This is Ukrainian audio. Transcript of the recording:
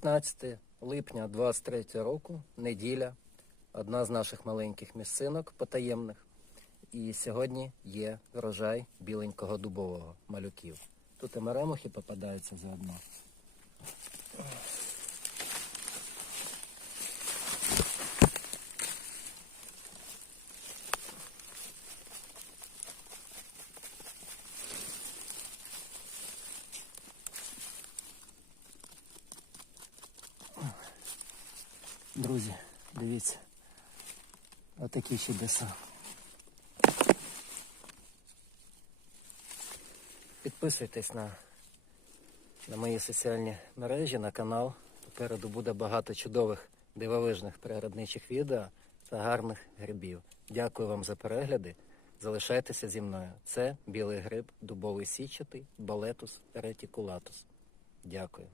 15 липня 23 року, неділя, одна з наших маленьких місцинок потаємних. І сьогодні є врожай біленького дубового малюків. Тут і маремухи попадаються заодно. Друзі, дивіться. Отакі чудеса. Підписуйтесь на, на мої соціальні мережі, на канал. Попереду буде багато чудових дивовижних природничих відео та гарних грибів. Дякую вам за перегляди. Залишайтеся зі мною. Це білий гриб, дубовий січатий, балетус ретикулатус. Дякую.